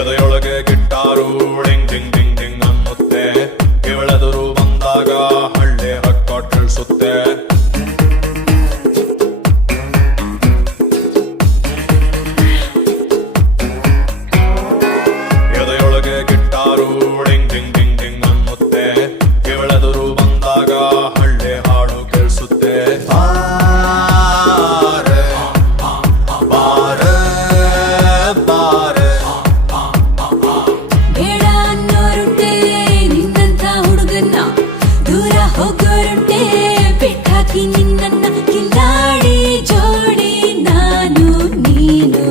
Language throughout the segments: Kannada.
ಎದೆಯೊಳಗೆ ಗಿಟ್ಟಾರು ಡಿಂಗ್ ಡಿಂಗ್ ಡಿಂಗ್ ಡಿಂಗ್ ಅನ್ನುತ್ತೆ, ಇವಳೆದುರು ಬಂದಾಗ ಹಳ್ಳಿ ರಕ್ಕ ತಿಳಿಸುತ್ತೆ. ಎದೆಯೊಳಗೆ ಗಿಟ್ಟಾರು ಡಿಂಗ್ ಡಿಂಗ್ ಡಿಂಗ್ ಡಿಂಗ್ ಅನ್ನುತ್ತೆ, ಇವಳೆದುರು ಬಂದಾಗ ಹಳ್ಳಿ ಹಾಡು ಕೇಳಿಸುತ್ತೆ. ಹೋಗೋರುಂಟೆ ಬೆಟ್ಟಾಕಿ ನಿನ್ನ ಕಿಲ್ಲಾಡಿ ಜೋಡಿ ನಾನು ನೀನು.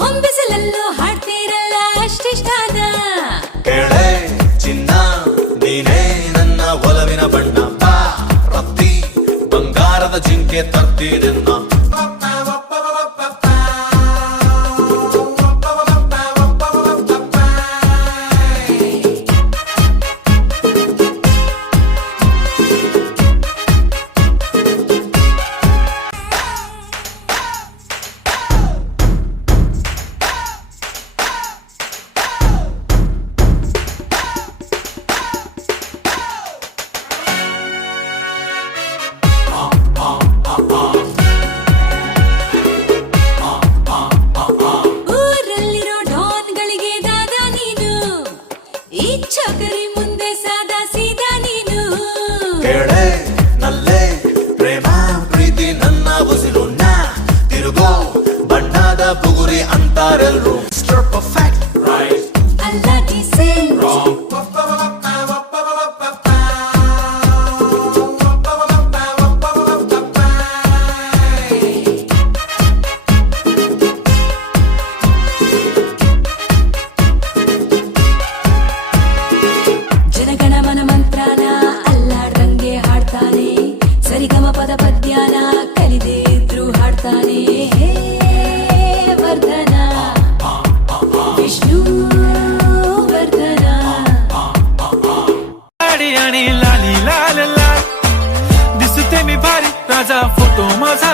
ಹೊಂಬಿಸಲಲ್ಲೂ ಹಾಡ್ತೀರಲ್ಲ ಅಷ್ಟಿಷ್ಟಾನ. ಕೇಳೆ ಚಿನ್ನ ನೀನೇ ನನ್ನ ಒಲವಿನ ಬಣ್ಣ, ಬಾ ರತ್ತಿ ಬಂಗಾರದ ಜಿಂಕೆ ತರ್ತೀರನ್ನ. ಊರಲ್ಲಿರೋ ಡಾನ್ಗಳಿಗೆ ದಾದ ನೀನು, ಈ ಚಕರಿ ಮುಂದೆ ಸಾದಾ ಸೀದಾ ನೀನು. ಕೇಳೆ ನಲ್ಲೆ ಪ್ರೇಮ ಪ್ರೀತಿ ನನ್ನ ಉಸಿರು, ನಾ ತಿರುಗೋ ಬಣ್ಣದ ಬುಗುರಿ ಅಂತಾರೆಲ್ರು. ಪರ್ಫೆಕ್ಟ್ ರೈಟ್ ಅಲ್ಲ ಡಿಸೆಂಟ್ ಜನಗಣಮನ ಮಂತ್ರನ ಅಲ್ಲಾಡ್ರಂಗೆ ಹಾಡ್ತಾನೆ, ಸರಿಗಮ ಪದ ಪದ್ಯಾನ ಕಲಿದೇ ಇದ್ರು ಹಾಡ್ತಾನೆ. ವರ್ಧನ ವಿಷ್ಣು ವರ್ಧನ आणि लाली लाल लाल दिसते मी भारी राजा फोटो माझा